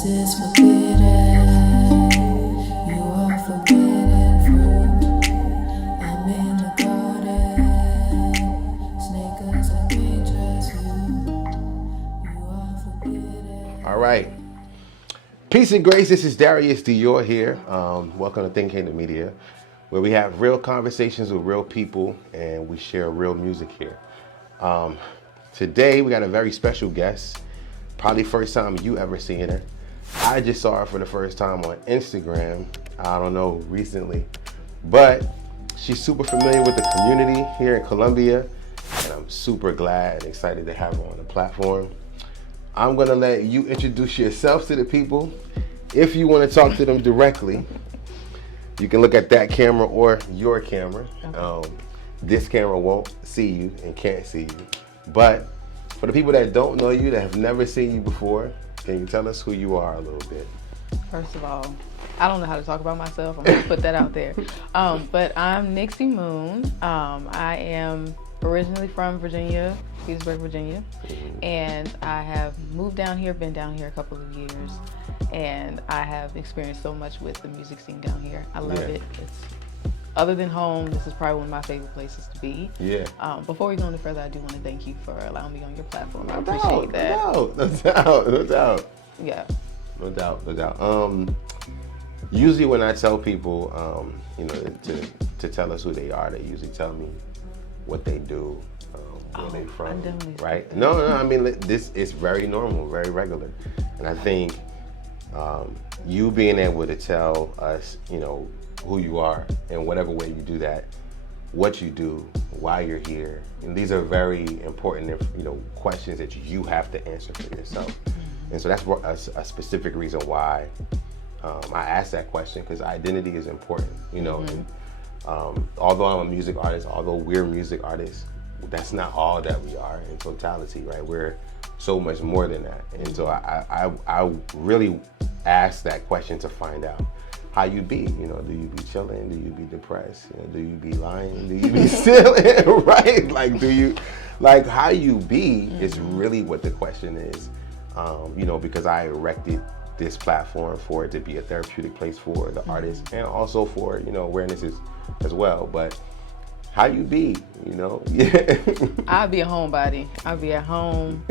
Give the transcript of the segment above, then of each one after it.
This is forbidden. You are forbidden fruit. I'm in the garden. Snakers are dangerous. You are forbidden. All right. Peace and grace. This is Darius Dior here. Welcome to Think Kingdom Media, where we have real conversations with real people and we share real music here. Today we got a very special guest. Probably first time you ever seen her. I just saw her for the first time on Instagram. I don't know, recently, but she's super familiar with the community here in Columbia, and I'm super glad and excited to have her on the platform. I'm gonna let you introduce yourself to the people. If you want to talk to them directly, you can look at that camera or your camera. This camera won't see you and can't see you. But for the people that don't know you, that have never seen you before, can you tell us who you are a little bit? First of all, I don't know how to talk about myself. I'm going to put that out there. But I'm Nyxie Moon. I am originally from Virginia, Petersburg, Virginia. And I have moved down here, been down here a couple of years. And I have experienced so much with the music scene down here. I love it. Other than home, this is probably one of my favorite places to be. Yeah. Before we go any further, I do want to thank you for allowing me on your platform. I appreciate that. No doubt. Yeah. No doubt. Usually when I tell people, to tell us who they are, they usually tell me what they do, where they from, right? No, I mean, this is very normal, very regular. And I think you being able to tell us, who you are and whatever way you do that, what you do, why you're here. And these are very important, questions that you have to answer for yourself. And so that's a specific reason why I asked that question, because identity is important, And, although I'm a music artist, although we're music artists, that's not all that we are in totality, right? We're so much more than that. And so I really asked that question to find out how you be, do you be chilling? Do you be depressed? Do you be lying? Do you be stealing? Right? Like how you be is really what the question is. Because I erected this platform for it to be a therapeutic place for the artists and also for, awareness as well. But how you be, Yeah. I'll be a homebody. I'll be at home.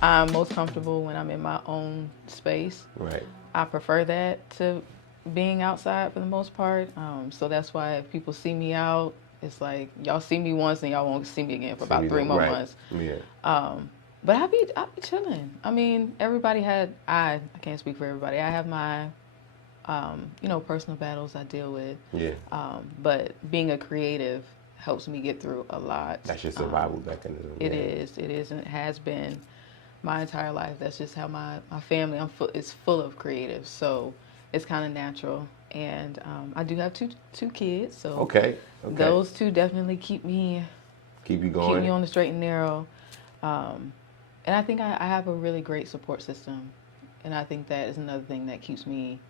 I'm most comfortable when I'm in my own space. Right. I prefer that to being outside for the most part. So that's why if people see me out, it's like y'all see me once and y'all won't see me again for about 3 more months. Yeah. But I'll be chilling. I mean, I can't speak for everybody. I have my personal battles I deal with. Yeah. But being a creative helps me get through a lot. That's your survival mechanism. It is, and it has been my entire life. That's just how my family is full of creatives, so it's kind of natural. And I do have two kids, so okay. Those two definitely keep me going, keep me on the straight and narrow. And I think I have a really great support system, and I think that is another thing that keeps me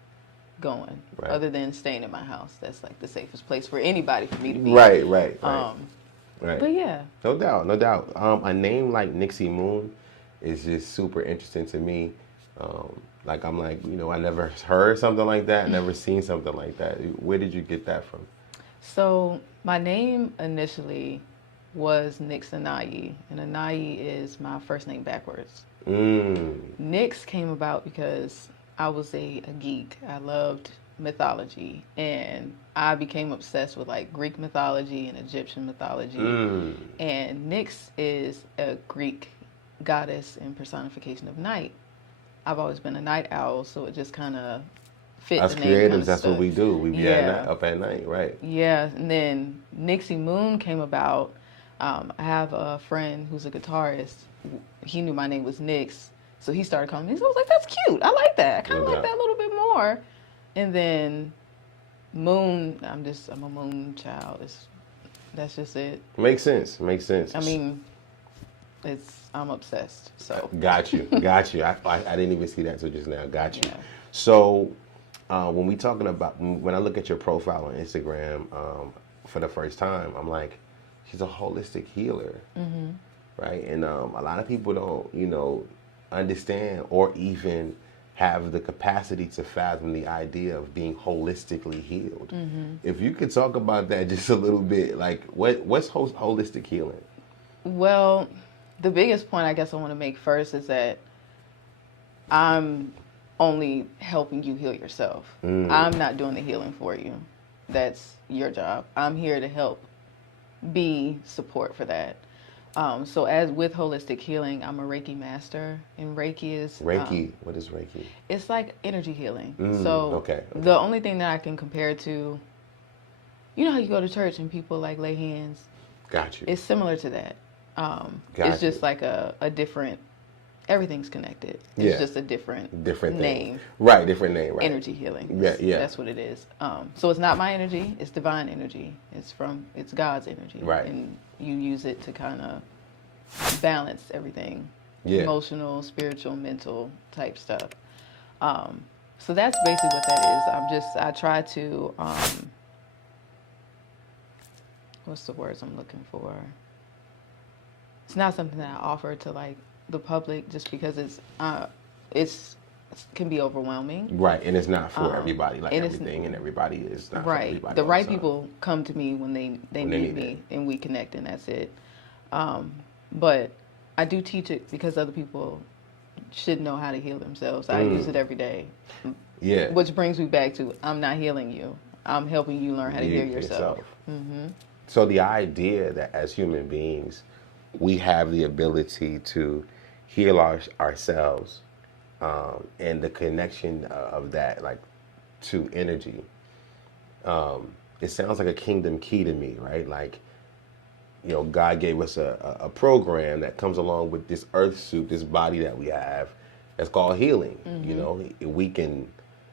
going. Right. Other than staying in my house, that's like the safest place for anybody for me to be. Right. Right. But yeah, no doubt. A name like Nyxie Moon is just super interesting to me. I never heard something like that, never seen something like that. Where did you get that from? So my name initially was Nyx Anayi, and Anayi is my first name backwards. Nyx came about because I was a geek. I loved mythology, and I became obsessed with like Greek mythology and Egyptian mythology. And Nyx is a Greek goddess and personification of night. I've always been a night owl, so it just kind of fit. As creatives, that's what we do. We be up at night, right? Yeah, and then Nyxie Moon came about. I have a friend who's a guitarist. He knew my name was Nyx, so he started calling me. So I was like, that's cute. I like that. I kind of like that a little bit more. And then Moon, I'm a moon child. That's just it. Makes sense. I mean, I'm obsessed. So got you. I didn't even see that until just now. Got you. Yeah. So when I look at your profile on Instagram for the first time, I'm like, she's a holistic healer, right? And a lot of people don't, understand or even have the capacity to fathom the idea of being holistically healed. If you could talk about that just a little bit, like what's holistic healing? Well, the biggest point I guess I want to make first is that I'm only helping you heal yourself. I'm not doing the healing for you. That's your job. I'm here to help be support for that. So as with holistic healing, I'm a Reiki master, and Reiki is Reiki. What is Reiki? it's like energy healing. Okay. The only thing that I can compare it to, you know how you go to church and people like lay hands? Got you. It's similar to that. It's just like a different, everything's connected. It's just a different name. Right, different name, right. Energy healing. Yeah. That's what it is. So it's not my energy, it's divine energy. It's God's energy. Right. And you use it to kind of balance everything. Yeah. Emotional, spiritual, mental type stuff. So that's basically what that is. I try to, what's the words I'm looking for? It's not something that I offer to like the public just because it can be overwhelming. Right, and it's not for everybody, like everything, and everybody is not for everybody. Right, the right people come to me when they need me, and we connect, and that's it. But I do teach it because other people should know how to heal themselves. I use it every day. Yeah. Which brings me back to, I'm not healing you. I'm helping you learn how to heal yourself. So the idea that as human beings, we have the ability to heal ourselves, and the connection of that, like, to energy. It sounds like a kingdom key to me, right? Like, you know, God gave us a program that comes along with this earth suit, this body that we have, that's called healing. You know, we can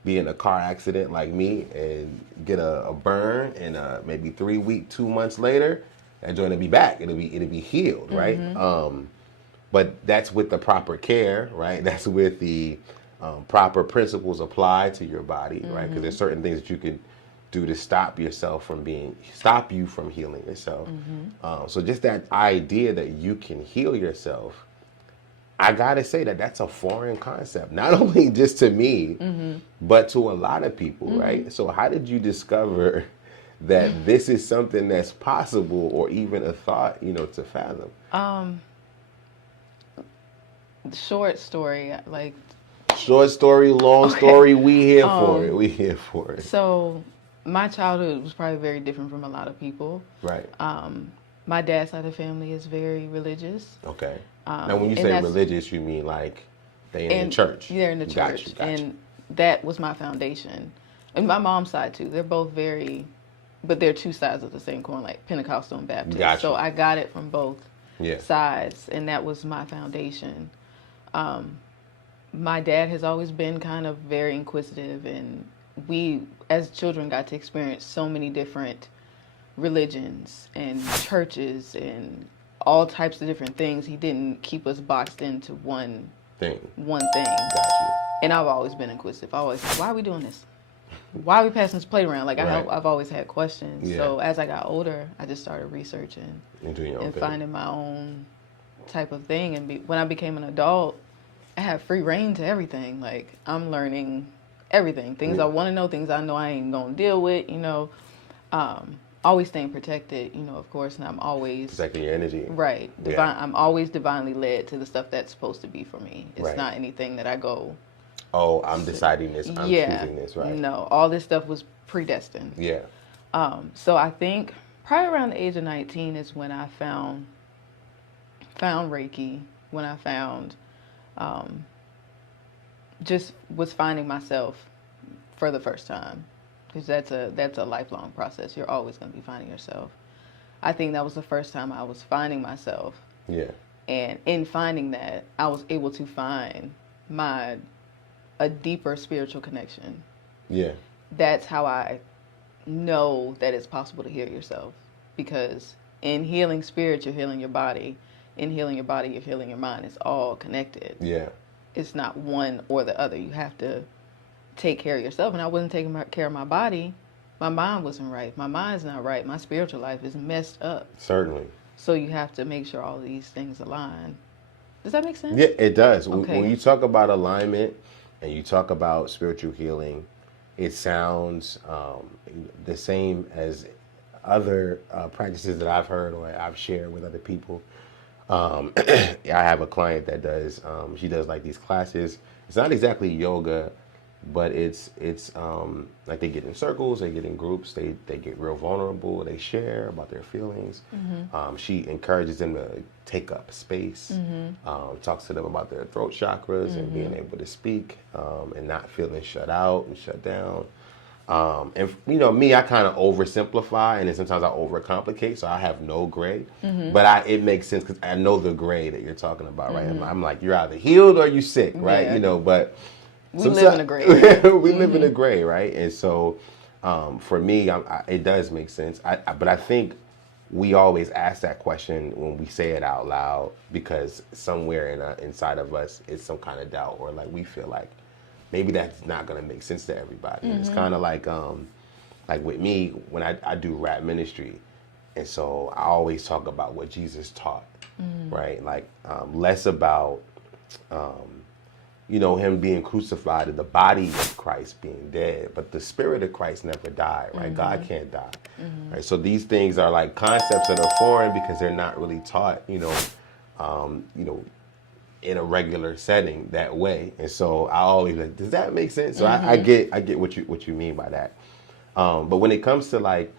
be in a car accident like me and get a burn, and maybe 3 weeks, 2 months later, that joint will be back. It'll be healed, right? But that's with the proper care, right? That's with the proper principles applied to your body, right? Because there's certain things that you can do to stop you from healing yourself. So just that idea that you can heal yourself, I gotta say that's a foreign concept, not only just to me, but to a lot of people, right? So how did you discover that this is something that's possible, or even a thought, you know, to fathom? Short story, like. Short story, long story, we here for it. We here for it. So my childhood was probably very different from a lot of people. Right. My dad's side of the family is very religious. Okay. Now, when you say religious, you mean like they in the church? They're in the church. Got you. And that was my foundation. And my mom's side, too. They're both very, but they're two sides of the same coin, like Pentecostal and Baptist. Got you. So I got it from both sides, and that was my foundation. My dad has always been kind of very inquisitive, and we, as children, got to experience so many different religions and churches and all types of different things. He didn't keep us boxed into one thing. Got you. And I've always been inquisitive. I always said, why are we doing this? Why are we passing this plate around? Like, I've always had questions. So as I got older, I just started researching and finding my own type of thing. And when I became an adult, I have free reign to everything. Like, I'm learning everything. Things I want to know, things I know I ain't going to deal with, you know. Always staying protected, you know, of course, and I'm always... Protecting your energy. Right. I'm always divinely led to the stuff that's supposed to be for me. It's not anything that I go... Oh, I'm deciding this, I'm choosing this, right? No, all this stuff was predestined. Yeah. So I think probably around the age of 19 is when I found Reiki, when I found... just was finding myself for the first time, because that's a lifelong process. You're always going to be finding yourself. I think that was the first time I was finding myself. Yeah. And in finding that, I was able to find a deeper spiritual connection. Yeah. That's how I know that it's possible to heal yourself, because in healing spirit, you're healing your body. In healing your body, you're healing your mind. It's all connected. Yeah. It's not one or the other. You have to take care of yourself. And I wasn't taking care of my body. My mind wasn't right. My mind's not right. My spiritual life is messed up. Certainly. So you have to make sure all these things align. Does that make sense? Yeah, it does. Okay. When you talk about alignment and you talk about spiritual healing, it sounds the same as other practices that I've heard or I've shared with other people. I have a client that does. She does like these classes. It's not exactly yoga, but it's like they get in circles, they get in groups, they get real vulnerable, they share about their feelings. She encourages them to take up space, talks to them about their throat chakras and being able to speak and not feeling shut out and shut down. And you know me, I kind of oversimplify, and then sometimes I overcomplicate, so I have no gray. But it makes sense because I know the gray that you're talking about, right? I'm like, you're either healed or you sick, right? Yeah. You know, but We live in a gray. we live in a gray, right? And so, for me, it does make sense. But I think we always ask that question when we say it out loud because somewhere inside of us is some kind of doubt, or like we feel like maybe that's not going to make sense to everybody. And it's kind of like with me when I do rap ministry, and so I always talk about what Jesus taught, right? Like less about him being crucified and the body of Christ being dead, but the spirit of Christ never died, right? God can't die, right? So these things are like concepts that are foreign because they're not really taught, in a regular setting that way. And so I always like, does that make sense? So I get what you mean by that. But when it comes to like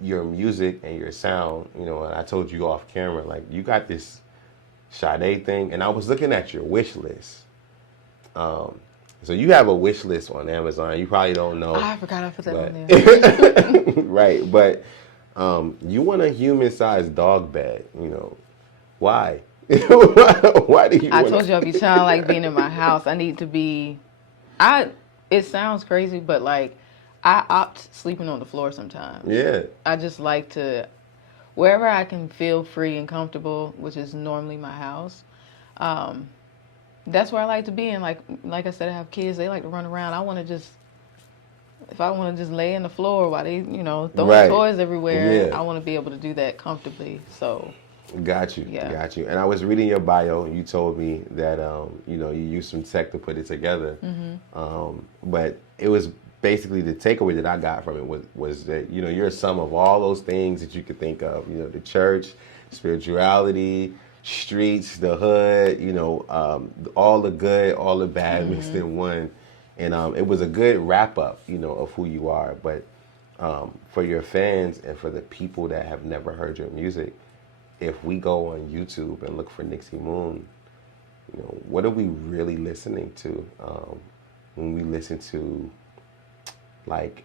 your music and your sound, and I told you off camera, like you got this Sade thing, and I was looking at your wish list. So you have a wish list on Amazon. You probably don't know. I forgot I put that on there. Right, but you want a human-sized dog bed. Why? Why do you? I told you I'll be trying like being in my house. I need to be. It sounds crazy, but like I opt sleeping on the floor sometimes. Yeah. I just like to wherever I can feel free and comfortable, which is normally my house. That's where I like to be. And like I said, I have kids. They like to run around. If I want to just lay in the floor while they, throwing toys everywhere, I want to be able to do that comfortably. So. Got you. And I was reading your bio, and you told me that you used some tech to put it together. But it was basically the takeaway that I got from it was that you're a sum of all those things that you could think of. The church, spirituality, streets, the hood. All the good, all the bad mixed in one. And it was a good wrap up, of who you are. But for your fans and for the people that have never heard your music, if we go on YouTube and look for Nyxie Moon, what are we really listening to when we listen to like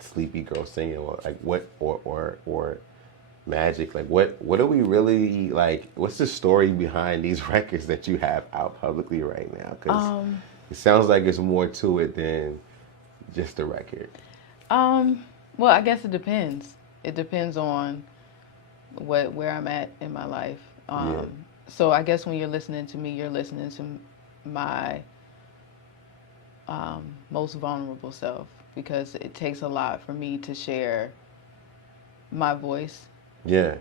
Sleepy Girl singing, or like what or Magic? Like what are we really like? What's the story behind these records that you have out publicly right now? Because it sounds like there's more to it than just a record. Well, I guess it depends. It depends on where I'm at in my life. So I guess when you're listening to me, you're listening to my most vulnerable self, because it takes a lot for me to share my voice with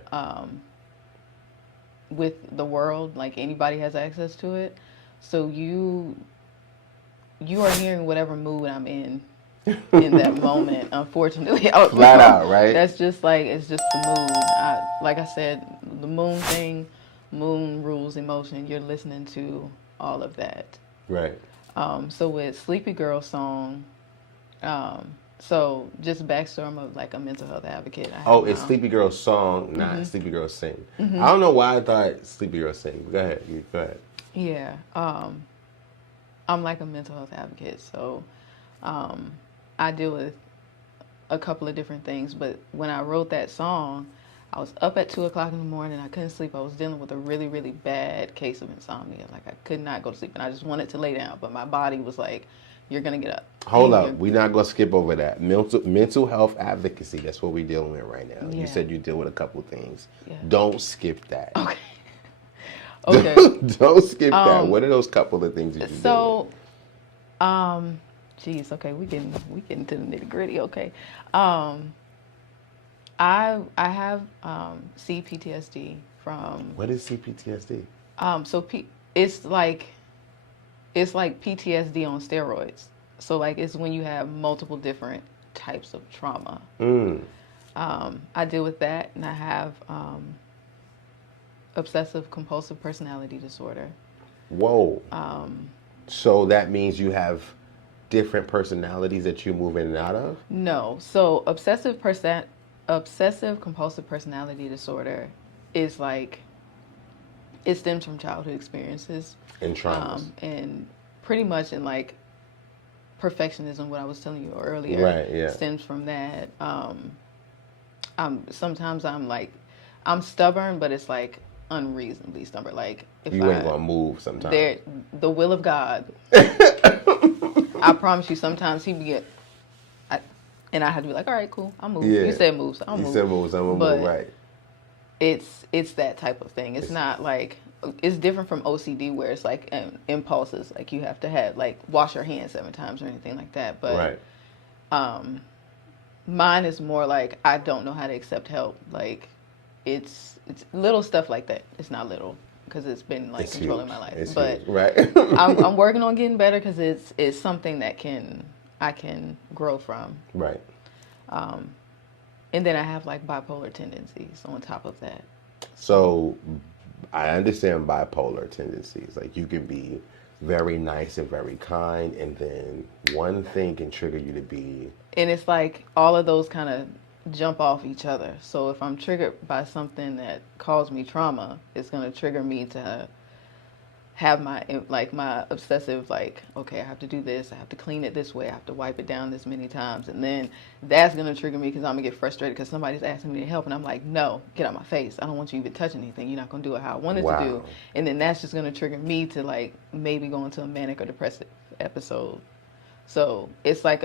the world. Like anybody has access to it. So you are hearing whatever mood I'm in that moment, unfortunately. Flat out, right? That's just like, it's just the mood. Like I said, the moon thing, moon rules emotion. You're listening to all of that. Right. So with Sleepy Girl song, so just backstory, I'm like a mental health advocate. It's Sleepy Girl song, not Sleepy Girl sing. I don't know why I thought Sleepy Girl sing. Go ahead. Go ahead. Yeah. I'm like a mental health advocate, so I deal with a couple of different things. But when I wrote that song, I was up at 2 o'clock in the morning. I couldn't sleep. I was dealing with a really, really bad case of insomnia. Like I could not go to sleep, and I just wanted to lay down, but my body was like, "You're gonna get up." Hold up, we're not gonna skip over that. Mental health advocacy. That's what we're dealing with right now. Yeah. You said you deal with a couple things. Yeah. Don't skip that. Okay. Okay. Don't skip that. What are those couple of things that you do? Geez, okay, we getting to the nitty gritty. Okay, I have CPTSD from. What is CPTSD? It's like PTSD on steroids. So like it's when you have multiple different types of trauma. I deal with that, and I have obsessive compulsive personality disorder. Whoa. So that means you have different personalities that you move in and out of? No. So obsessive compulsive personality disorder is like, it stems from childhood experiences And traumas. and pretty much in like perfectionism, what I was telling you earlier. Right, yeah. Stems from that. Sometimes I'm stubborn, but it's like unreasonably stubborn. Like if You ain't gonna move sometimes. The will of God. I promise you, sometimes and I have to be like, all right, cool, I'll move. Yeah. You said move, so I'll move. You said move, so I'm gonna move, right. It's that type of thing. It's not like, it's different from OCD where it's like impulses, like you have to have like wash your hands 7 times or anything like that. But mine is more like I don't know how to accept help. Like it's little stuff like that. It's not little because it's been like controlling my life. It's but huge. Right. I'm working on getting better because it's something that I can grow from. Right. And then I have like bipolar tendencies on top of that. So I understand bipolar tendencies. Like you can be very nice and very kind, and then one thing can trigger you to be. And it's like all of those kind of jump off each other. So if I'm triggered by something that caused me trauma, it's going to trigger me to have my obsessive, like, okay, I have to do this, I have to clean it this way, I have to wipe it down this many times, and then that's going to trigger me because I'm going to get frustrated because somebody's asking me to help, and I'm like, no, get out my face, I don't want you to even touch anything, you're not going to do it how I wanted to do, and then that's just going to trigger me to like maybe go into a manic or depressive episode. So it's like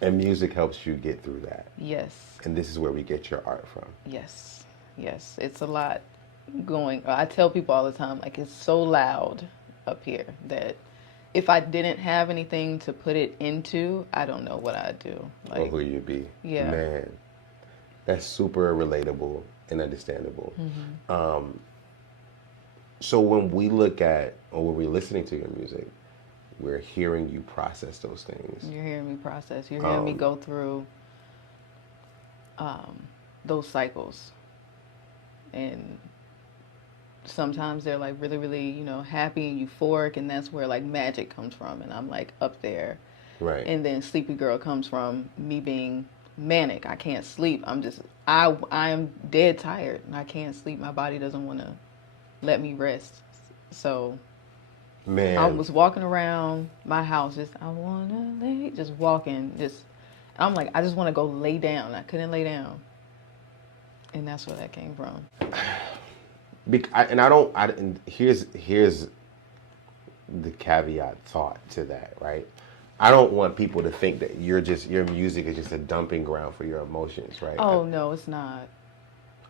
And music helps you get through that. Yes. And this is where we get your art from. Yes, it's a lot going. I tell people all the time, like, it's so loud up here that if I didn't have anything to put it into, I don't know what I'd do. Like, or who you'd be. Yeah. Man, that's super relatable and understandable. So when we look at, or when we're listening to your music, we're hearing you process those things. You're hearing me process. You're hearing me go through those cycles. And sometimes they're like really, really, happy and euphoric, and that's where like magic comes from, and I'm like up there. Right. And then Sleepy Girl comes from me being manic. I can't sleep. I am dead tired and I can't sleep. My body doesn't want to let me rest. So Man, I was walking around my house just walking, I'm like, I just want to go lay down. I couldn't lay down. And that's where that came from. Here's the caveat thought to that, right? I don't want people to think that your music is just a dumping ground for your emotions, right? Oh, no, it's not.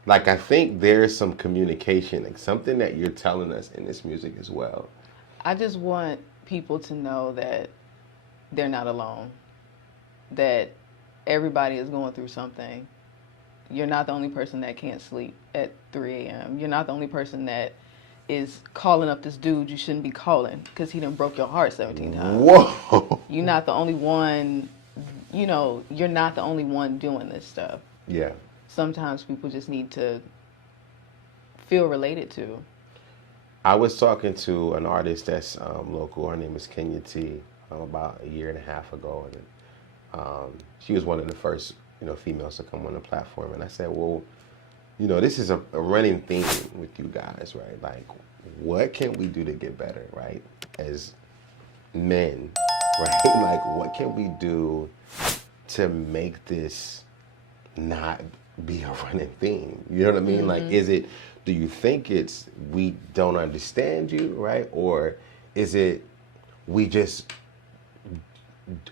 Like, I think there's some communication, like something that you're telling us in this music as well. I just want people to know that they're not alone, that everybody is going through something. You're not the only person that can't sleep at 3 a.m. You're not the only person that is calling up this dude you shouldn't be calling because he done broke your heart 17 times. Whoa! You're not the only one, you're not the only one doing this stuff. Yeah. Sometimes people just need to feel related to. I was talking to an artist that's local. Her name is Kenya T. About a year and a half ago, and she was one of the first, females to come on the platform. And I said, well, this is a running theme with you guys, right? Like, what can we do to get better, right? As men, right? Like, what can we do to make this not be a running theme? You know what I mean? Like, do you think it's we don't understand you, right? Or is it we just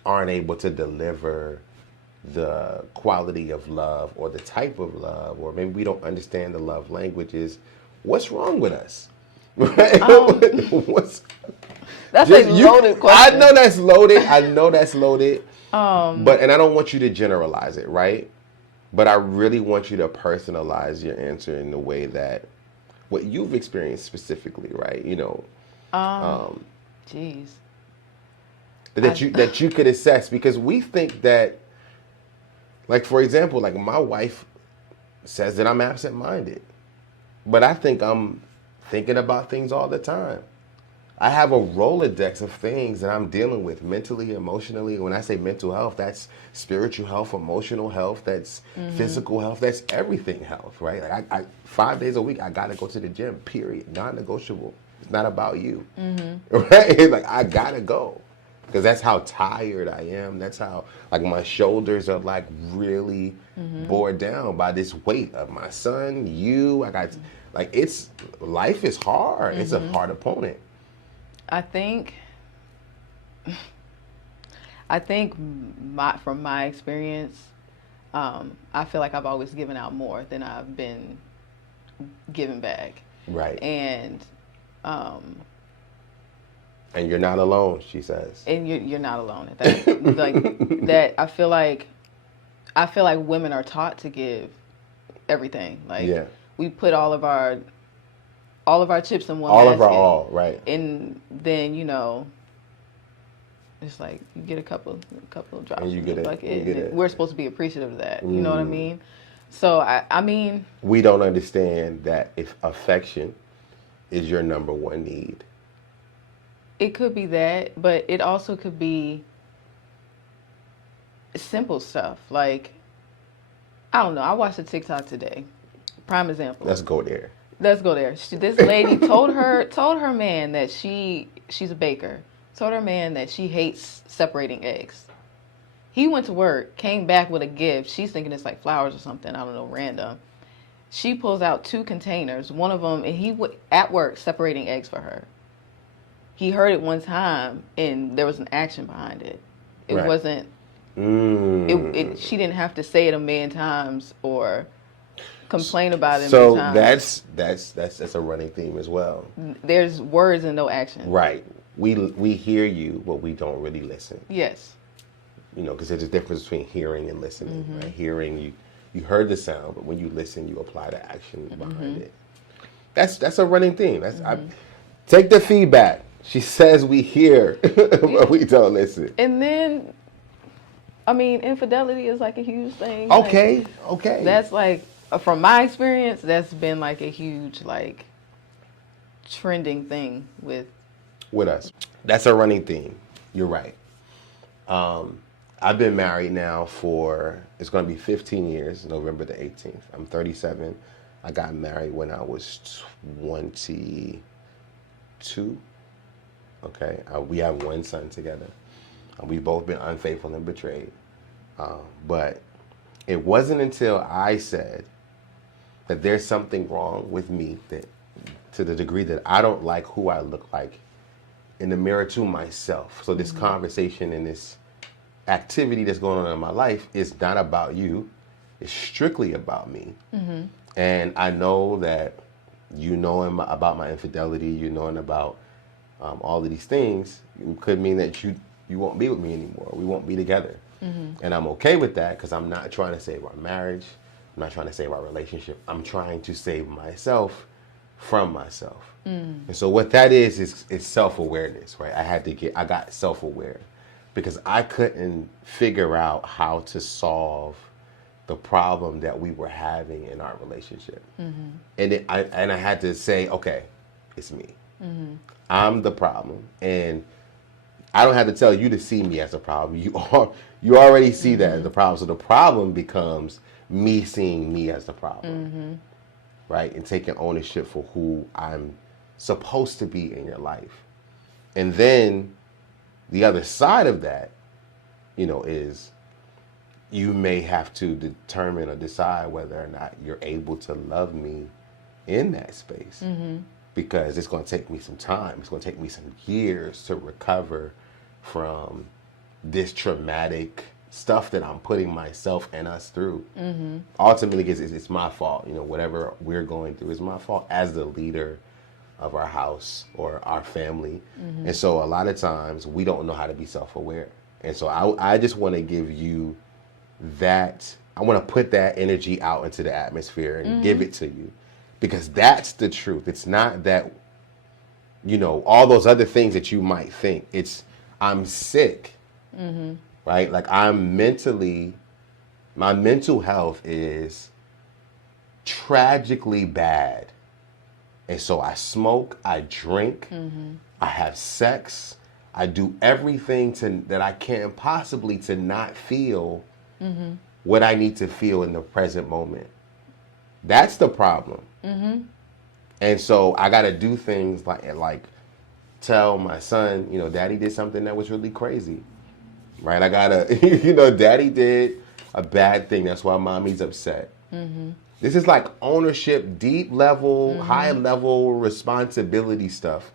aren't able to deliver the quality of love or the type of love, or maybe we don't understand the love languages? What's wrong with us? Right? That's a loaded question. I know that's loaded. But I don't want you to generalize it, right? But I really want you to personalize your answer in the way that what you've experienced specifically, right? You know, Jeez. that you could assess, because we think that, like, for example, like my wife says that I'm absent-minded, but I think I'm thinking about things all the time. I have a Rolodex of things that I'm dealing with mentally, emotionally. When I say mental health, that's spiritual health, emotional health, that's physical health, that's everything health, right? Like I 5 days a week, I gotta go to the gym, period, non-negotiable. It's not about you, right? Like I gotta go, because that's how tired I am. That's how, like, my shoulders are like really bored down by this weight of my son, you. I got, like, it's, life is hard. It's a hard opponent. I think from my experience, I feel like I've always given out more than I've been given back. Right. And you're not alone, she says. And you're not alone at that. Like that, I feel like women are taught to give everything. Like we put all of our chips in one basket. All of our all, right. And then, you know, it's like you get a couple of drops. And you get it. We're supposed to be appreciative of that. You know what I mean? So I mean, we don't understand that if affection is your number one need. It could be that, but it also could be simple stuff. Like, I don't know. I watched a TikTok today. Prime example. Let's go there. This lady told her man that she's a baker. Told her man that she hates separating eggs. He went to work, came back with a gift. She's thinking it's like flowers or something. I don't know, random. She pulls out 2 containers. One of them, and he at work separating eggs for her. He heard it one time, and there was an action behind it. It wasn't. She didn't have to say it a million times or complain about it. So that's a running theme as well. There's words and no action. Right. We hear you, but we don't really listen. Yes. You know, because there's a difference between hearing and listening. Right? Hearing, you heard the sound, but when you listen, you apply the action behind it. That's a running theme. Take the feedback. She says we hear, but we don't listen. And then, I mean, infidelity is like a huge thing. Okay. That's like, from my experience, that's been like a huge, like, trending thing with us. That's a running theme. You're right. I've been married now for, it's going to be 15 years, November the 18th. I'm 37. I got married when I was 22. Okay, we have one son together. We've both been unfaithful and betrayed. But it wasn't until I said that there's something wrong with me, that to the degree that I don't like who I look like in the mirror to myself. So this conversation and this activity that's going on in my life is not about you. It's strictly about me. And I know that you knowing about my infidelity, you knowing about all of these things, could mean that you won't be with me anymore. We won't be together. And I'm okay with that, because I'm not trying to save our marriage. I'm not trying to save our relationship. I'm trying to save myself from myself. And so what that is self-awareness, right? I got self-aware because I couldn't figure out how to solve the problem that we were having in our relationship. And I had to say, okay, it's me. I'm the problem, and I don't have to tell you to see me as a problem. You already see that as the problem. So the problem becomes me seeing me as the problem, right? And taking ownership for who I'm supposed to be in your life. And then the other side of that, you know, is you may have to determine or decide whether or not you're able to love me in that space. Because it's going to take me some time. It's going to take me some years to recover from this traumatic stuff that I'm putting myself and us through. Ultimately, it's my fault. You know, whatever we're going through is my fault as the leader of our house or our family. And so a lot of times we don't know how to be self-aware. And so I just want to give you that. I want to put that energy out into the atmosphere and give it to you. because that's the truth. It's not that, you know, all those other things that you might think. It's, I'm sick, right? Like my mental health is tragically bad. And so I smoke, I drink, I have sex, I do everything that I can possibly to not feel what I need to feel in the present moment. That's the problem. And so I got to do things like tell my son, you know, Daddy did something that was really crazy, right? I got to, you know, Daddy did a bad thing. That's why Mommy's upset. This is like ownership, deep level, high level responsibility stuff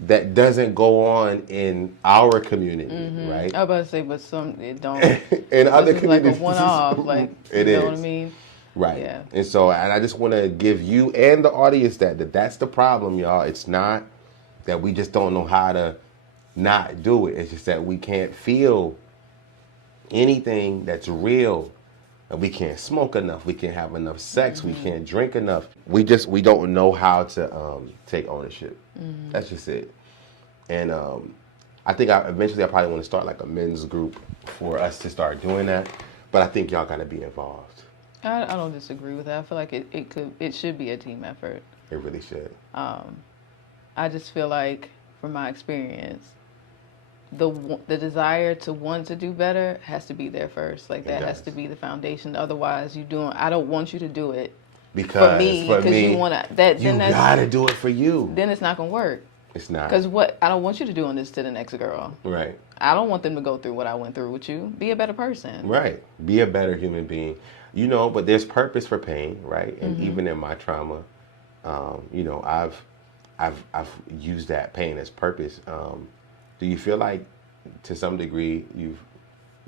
that doesn't go on in our community, right? I was about to say, but some it don't. In other This is communities, like a one-off, like it you is. know what I mean? Right. Yeah. And so, and I just want to give you and the audience that's the problem, y'all. It's not that we just don't know how to not do it. It's just that we can't feel anything that's real. And we can't smoke enough. We can't have enough sex. We can't drink enough. We don't know how to take ownership. That's just it. And I think eventually I probably want to start like a men's group for us to start doing that. But I think y'all got to be involved. I don't disagree with that. I feel like it should be a team effort. It really should. I just feel like, from my experience, the desire to want to do better has to be there first. Like that has to be the foundation. Otherwise, I don't want you to do it because for me you want to. You gotta do it for you. Then it's not gonna work. It's not. Because I don't want you to do this to the next girl. Right. I don't want them to go through what I went through with you. Be a better person. Right. Be a better human being. You know, but there's purpose for pain, right? And even in my trauma, you know, I've used that pain as purpose. Do you feel like, to some degree, you've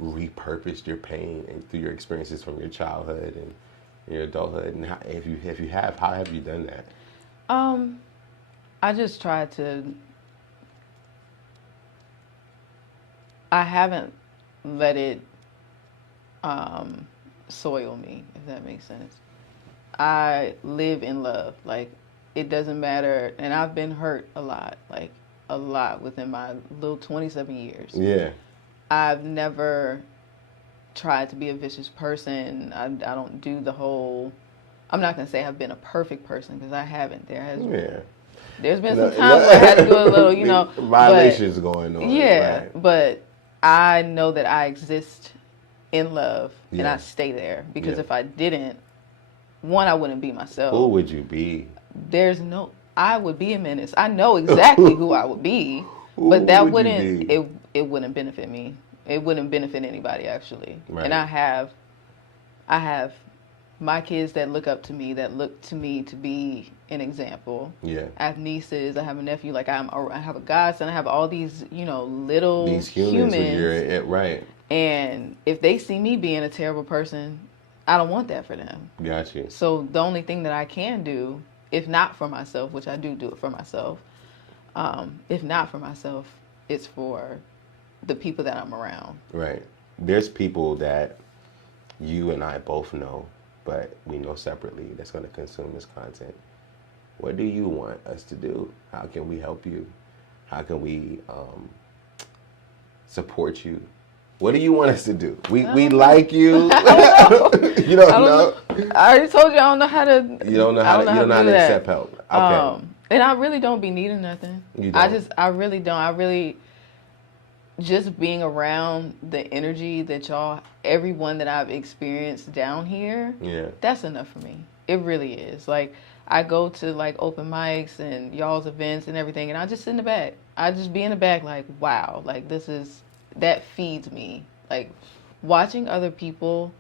repurposed your pain and through your experiences from your childhood and your adulthood? And if you have, how have you done that? I just try to. I haven't let it soil me, if that makes sense. I live in love. Like, it doesn't matter. And I've been hurt a lot within my little 27 years. Yeah. I've never tried to be a vicious person. I don't do the whole, I'm not going to say I've been a perfect person, because I haven't. There's been some times where I had to do a little, you know. Violations going on. Yeah, right. But I know that I exist in love, and I stay there. Because if I didn't, I wouldn't be myself. Who would you be? I would be a menace. I know exactly who I would be, but that it wouldn't benefit me. It wouldn't benefit anybody, actually. Right. And I have my kids that look up to me, that look to me to be an example. Yeah. I have nieces. I have a nephew. Like, I have a godson. I have all these, you know, little these humans. Right. And if they see me being a terrible person, I don't want that for them. Gotcha. So the only thing that I can do, if not for myself, which I do it for myself, if not for myself, it's for the people that I'm around. Right. There's people that you and I both know, but we know separately, that's going to consume this content. What do you want us to do? How can we help you? How can we support you? What do you want us to do? We like you. You don't know. I already told you I don't know how to. You don't know how to accept help. Okay. And I really don't be needing nothing. You don't. I really don't. Just being around the energy that everyone that I've experienced down here, that's enough for me. It really is. Like, I go to like open mics and y'all's events and everything, and I just sit in the back. I just be in the back like, wow, like that feeds me. Like, watching other people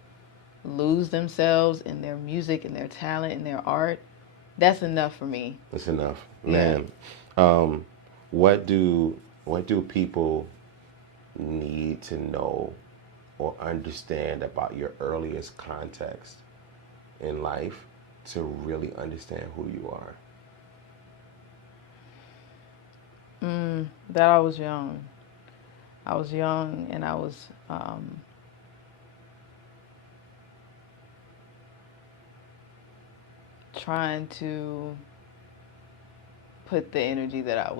lose themselves in their music and their talent and their art, that's enough for me. It's enough, man. What do people need to know or understand about your earliest context in life to really understand who you are? That I was young. I was young, and I was trying to put the energy that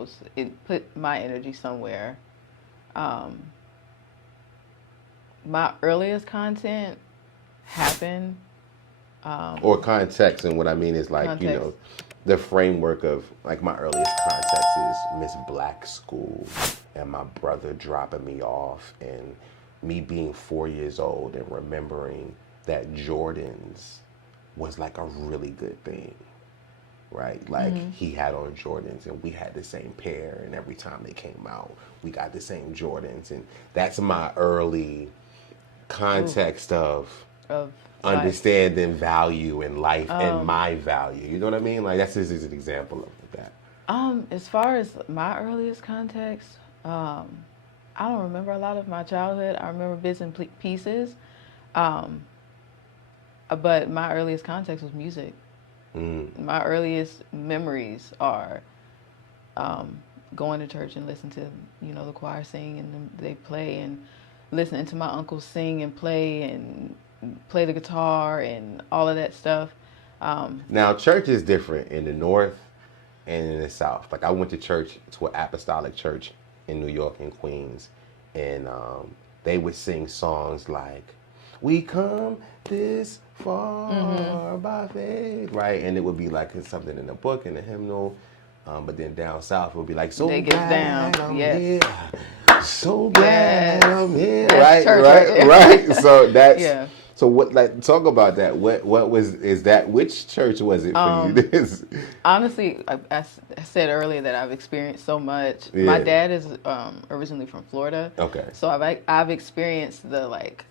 put my energy somewhere. My earliest content happened. Or context, and what I mean is like, Context. the framework of like my earliest context is Miss Black School and my brother dropping me off and me being 4 years old and remembering that Jordans was like a really good thing, right? Like he had on Jordans and we had the same pair, and every time they came out, we got the same Jordans, and that's my early context of understanding value in life and my value. You know what I mean? Like that's just an example of that. As far as my earliest context, I don't remember a lot of my childhood. I remember bits and pieces. But my earliest context was music. My earliest memories are going to church and listening to, the choir sing and they play, and listening to my uncles sing and play the guitar and all of that stuff. Now, church is different in the North and in the South. Like I went to church, to an apostolic church in New York and Queens, and they would sing songs like, "We come this far by faith," right? And it would be like something in the book, in the hymnal. But then down south, it would be like, "So They get glad down, I'm yes. here. So glad I'm here." That's Right, church right, right right. So that's Yeah. So what? Like, talk about that. Is that? Which church was it for you? This Honestly, I said earlier that I've experienced so much. Yeah. My dad is originally from Florida. Okay. So I've experienced the like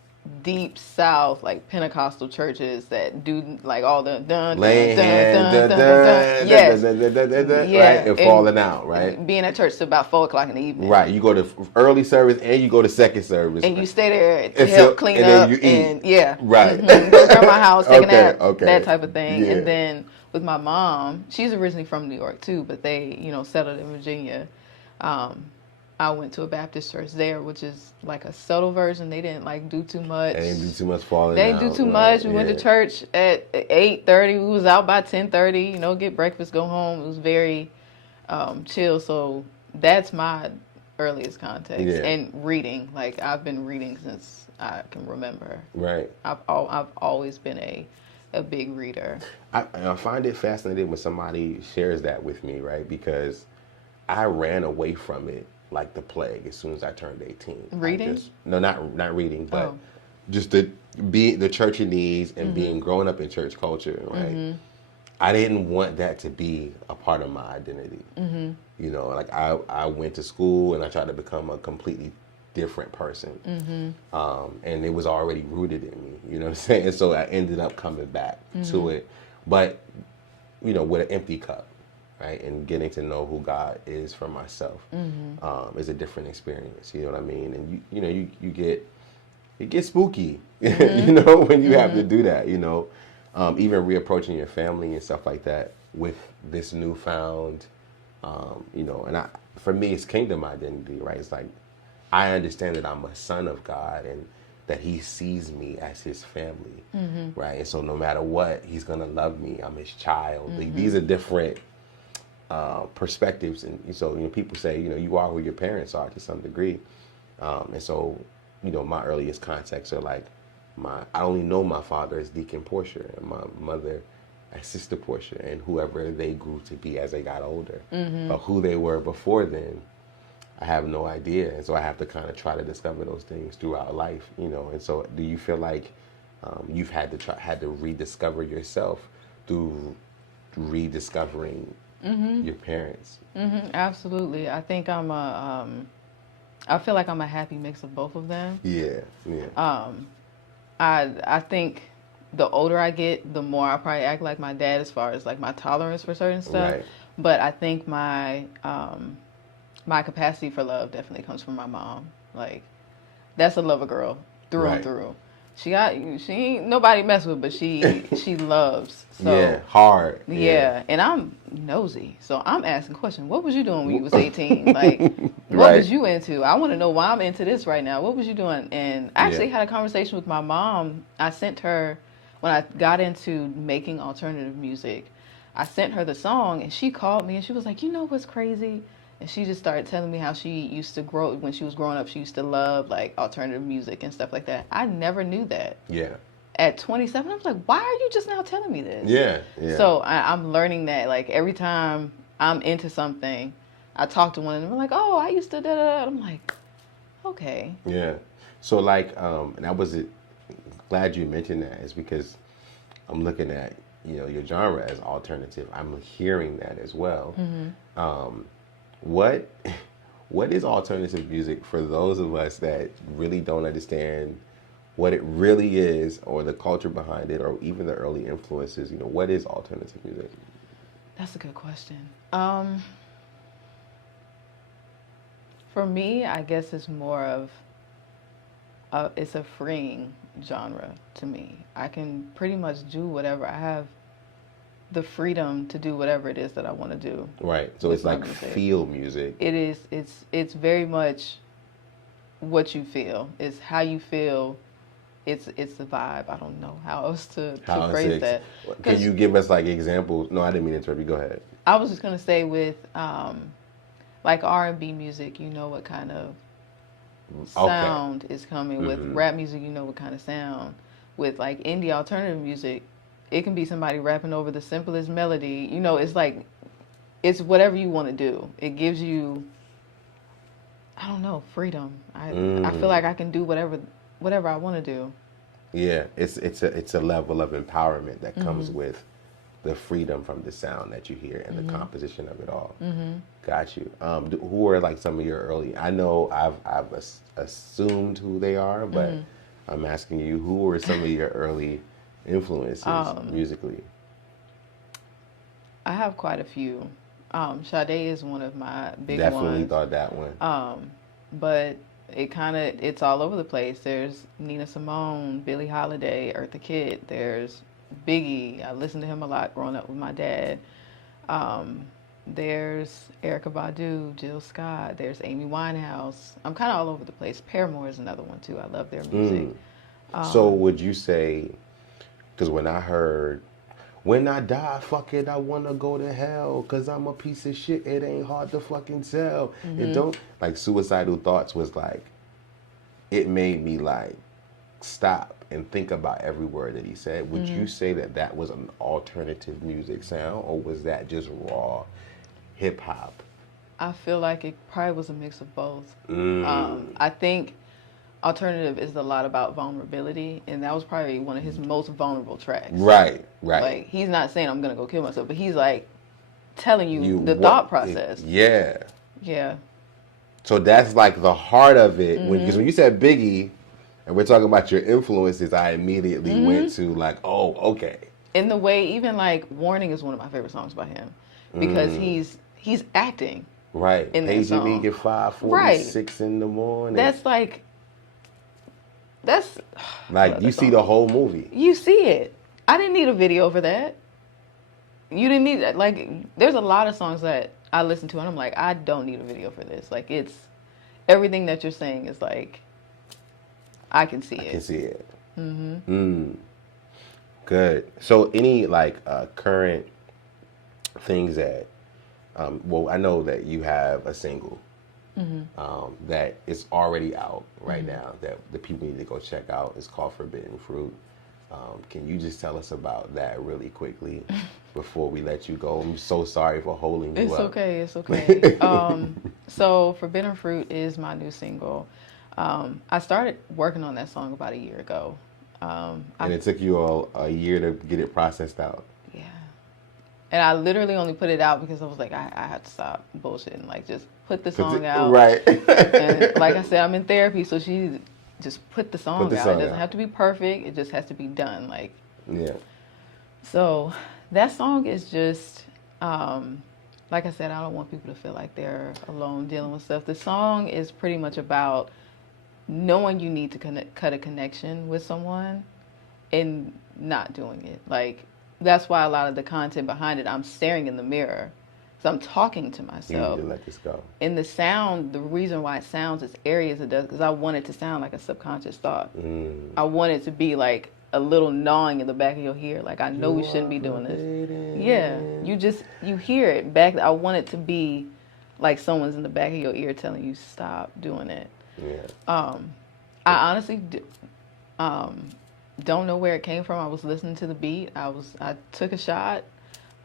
deep South, like Pentecostal churches that do like all the dun laying dun hands, dun dun dun dun. Yes. right, and falling out, right? Being at church till about 4:00 in the evening. Right. You go to early service and you go to second service, And you stay there to Until- help clean and then up you eat. and yeah. Right. Go to grandma's house, take a Okay, nap, okay. that type of thing. Yeah. And then with my mom, she's originally from New York too, but they, settled in Virginia. I went to a Baptist church there, which is like a subtle version. They didn't like do too much. They didn't do too much falling They out. didn't do too right, much. We went to church at 8:30. We was out by 10:30. Get breakfast, go home. It was very chill. So that's my earliest context. Yeah. And reading, like I've been reading since I can remember. Right. I've always been a big reader. I find it fascinating when somebody shares that with me, right? Because I ran away from it like the plague as soon as I turned 18. Reading? Not reading, but Oh. just the church needs and being growing up in church culture, right? I didn't want that to be a part of my identity. Like I went to school and I tried to become a completely different person. And it was already rooted in me, you know what I'm saying? And so I ended up coming back to it, but with an empty cup. Right, and getting to know who God is for myself is a different experience. You know what I mean? And it gets spooky. When you have to do that. Even reapproaching your family and stuff like that with this newfound, and for me it's kingdom identity. Right, it's like I understand that I'm a son of God and that He sees me as His family. Right, and so no matter what, He's gonna love me. I'm His child. These are different perspectives, and so people say you are who your parents are to some degree, and so my earliest contexts are like I only know my father as Deacon Portia and my mother as Sister Portia and whoever they grew to be as they got older, but who they were before then, I have no idea, and so I have to kind of try to discover those things throughout life, and so do you feel like you've had to rediscover yourself through rediscovering your parents? Absolutely. I think I feel like I'm a happy mix of both of them. Yeah. I think the older I get, the more I probably act like my dad as far as like my tolerance for certain stuff. Right. But I think my capacity for love definitely comes from my mom. Like that's a lover girl through and through. She ain't nobody mess with, but she loves. So, yeah, hard. Yeah, and I'm nosy, so I'm asking questions. What was you doing when you was 18? Like, what Right. was you into? I want to know why I'm into this right now. What was you doing? And I actually had a conversation with my mom. I sent her, when I got into making alternative music, I sent her the song, and she called me, and she was like, you know what's crazy? And she just started telling me how she used to when she was growing up, she used to love like alternative music and stuff like that. I never knew that. Yeah. At 27, I was like, why are you just now telling me this? Yeah, yeah. So I'm learning that, like, every time I'm into something, I talk to one of them, I'm like, oh, I used to da-da-da. I'm like, okay. Yeah. So, like, and I was glad you mentioned that, is because I'm looking at, you know, your genre as alternative. I'm hearing that as well. Mm-hmm. What is alternative music for those of us that really don't understand what it really is, or the culture behind it, or even the early influences? You know, what is alternative music? That's a good question. For me, I guess it's more of it's a freeing genre to me. I can pretty much do whatever. I have the freedom to do whatever it is that I want to do. Right. So it's like feel music. It is. It's very much what you feel. It's how you feel. It's the vibe. I don't know how else to phrase that. Can you give us like examples? No, I didn't mean to interrupt you. Go ahead. I was just gonna say with like R&B music, you know what kind of sound is coming. With rap music, you know what kind of sound. With like indie alternative music, it can be somebody rapping over the simplest melody. You know, it's like, it's whatever you want to do. It gives you, I don't know, freedom. I feel like I can do whatever I want to do. Yeah, it's a level of empowerment that comes with the freedom from the sound that you hear and the composition of it all. Got you. Who are like some of your early? I know I've assumed who they are, but I'm asking you, who were some of your early influences musically? I have quite a few. Sade is one of my big ones. Definitely thought that one. But it's all over the place. There's Nina Simone, Billie Holiday, Eartha Kitt. There's Biggie. I listened to him a lot growing up with my dad. There's Erykah Badu, Jill Scott. There's Amy Winehouse. I'm kind of all over the place. Paramore is another one too. I love their music. So would you say, because when I heard, when I die, fuck it, I want to go to hell, because I'm a piece of shit, it ain't hard to fucking sell. It don't, like, Suicidal Thoughts was like, it made me like stop and think about every word that he said. Would you say that that was an alternative music sound, or was that just raw hip hop? I feel like it probably was a mix of both. I think alternative is a lot about vulnerability, and that was probably one of his most vulnerable tracks. Right. Like, he's not saying I'm gonna go kill myself, but he's like telling you the thought process. Yeah. Yeah. So that's like the heart of it. Because when you said Biggie, and we're talking about your influences, I immediately went to like, oh, okay. In the way, even like Warning is one of my favorite songs by him, because he's acting. Right. In Paging me at 5:46 in the morning. That's like you see the whole movie. You see it. I didn't need a video for that. You didn't need that. Like, there's a lot of songs that I listen to and I'm like, I don't need a video for this. Like, it's everything that you're saying is like, I can see it. I can see it. Good. So any like current things that, well, I know that you have a single that is already out right now that the people need to go check out. It's called Forbidden Fruit. Can you just tell us about that really quickly before we let you go? I'm so sorry for holding you up. It's okay. So Forbidden Fruit is my new single. I started working on that song about a year ago. And it took you a year to get it processed out. Yeah. And I literally only put it out because I was like, I have to stop bullshitting. Like, just put the song out. Right. And like I said, I'm in therapy, so she just put the song out. It doesn't have to be perfect. It just has to be done. Like, yeah. So that song is just, like I said, I don't want people to feel like they're alone dealing with stuff. The song is pretty much about knowing you need to cut a connection with someone and not doing it. Like, that's why a lot of the content behind it, I'm staring in the mirror. So I'm talking to myself. You need to let this go. And the sound, the reason why it sounds as airy as it does, because I want it to sound like a subconscious thought. I want it to be like a little gnawing in the back of your ear. Like, I know we shouldn't be doing this. Yeah, you hear it back. I want it to be like someone's in the back of your ear telling you stop doing it. Yeah. I honestly don't know where it came from. I was listening to the beat. I took a shot.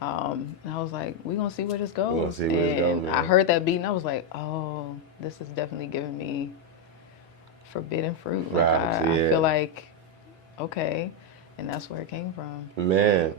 And I was like, we're going to see where this goes. We're gonna see where it goes, and man. I heard that beat and I was like, oh, this is definitely giving me forbidden fruit. Like, I feel like, okay. And that's where it came from. Man.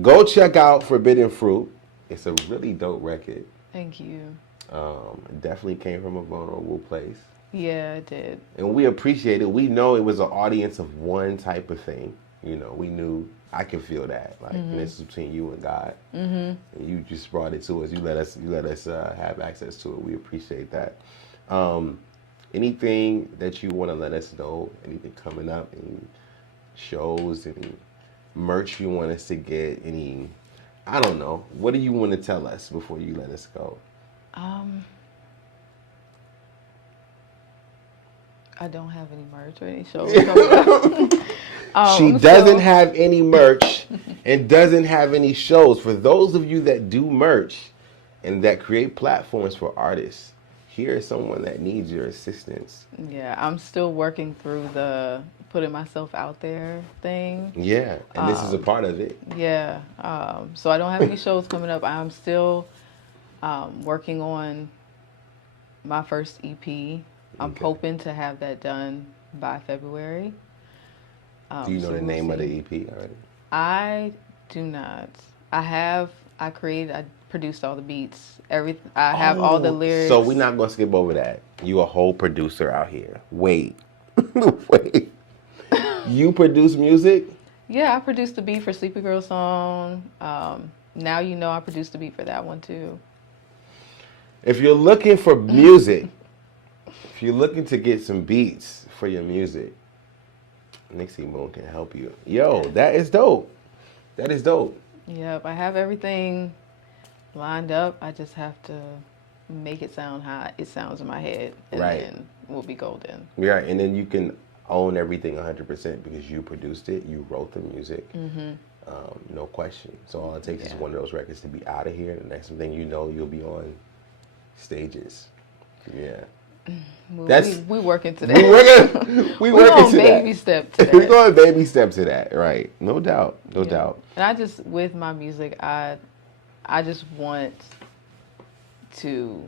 Go check out Forbidden Fruit. It's a really dope record. Thank you. It definitely came from a vulnerable place. Yeah, it did. And we appreciate it. We know it was an audience of one type of thing. You know, we knew, I can feel that. Like, this is between you and God. And you just brought it to us. You let us have access to it. We appreciate that. Anything that you want to let us know, anything coming up, any shows, any merch you want us to get, any, I don't know. What do you want to tell us before you let us go? I don't have any merch or any shows coming up. She doesn't have any merch and doesn't have any shows. For those of you that do merch and that create platforms for artists, here is someone that needs your assistance. Yeah, I'm still working through the putting myself out there thing. Yeah, and this is a part of it. Yeah, so I don't have any shows coming up. I'm still working on my first EP. I'm hoping to have that done by February. Do you know the name of the EP already? I do not. I produced all the beats. I have all the lyrics. So we're not going to skip over that. You a whole producer out here. Wait. Wait. You produce music? Yeah, I produced the beat for Sleepy Girl song. Now You Know I produced the beat for that one too. If you're looking for music, if you're looking to get some beats for your music, Nyxie Moon can help you. Yo, that is dope. That is dope. Yep, I have everything lined up. I just have to make it sound how it sounds in my head, and then we'll be golden. Yeah, and then you can own everything 100% because you produced it, you wrote the music, no question. So all it takes is one of those records to be out of here, and the next thing you know, you'll be on stages. Yeah. We working to that. We working to that. Baby step to that. We're going baby step to that, right? No doubt, no doubt. And with my music, I just want to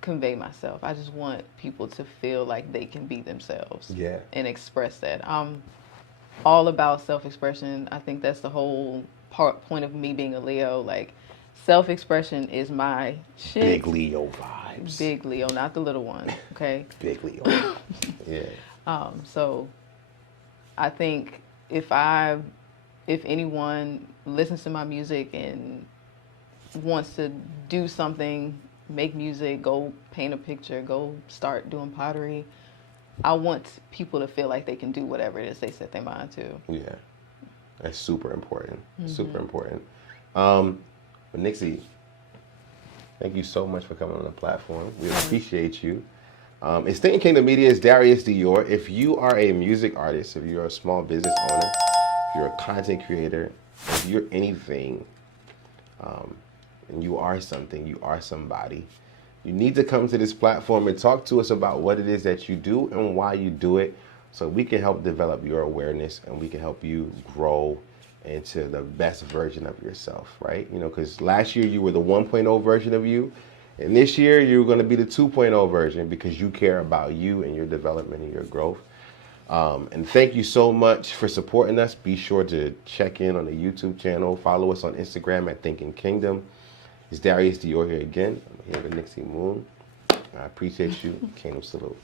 convey myself. I just want people to feel like they can be themselves. Yeah. And express that. I'm all about self-expression. I think that's the whole point of me being a Leo. Like, self-expression is my shit. Big Leo vibes. Big Leo, not the little one, okay? Big Leo. Yeah. So I think if anyone listens to my music and wants to do something, make music, go paint a picture, go start doing pottery, I want people to feel like they can do whatever it is they set their mind to. Yeah. That's super important. Super important. Nyxie, thank you so much for coming on the platform. We appreciate you. It's Thinking Kingdom Media's Darius Dior. If you are a music artist, if you're a small business owner, if you're a content creator, if you're anything, and you are something, you are somebody, you need to come to this platform and talk to us about what it is that you do and why you do it, so we can help develop your awareness and we can help you grow into the best version of yourself, right? You know, because last year you were the 1.0 version of you, and this year you're going to be the 2.0 version because you care about you and your development and your growth. And thank you so much for supporting us. Be sure to check in on the YouTube channel. Follow us on Instagram at Thinking Kingdom. It's Darius Dior here again. I'm here with Nyxie Moon. I appreciate you. Kingdom salute.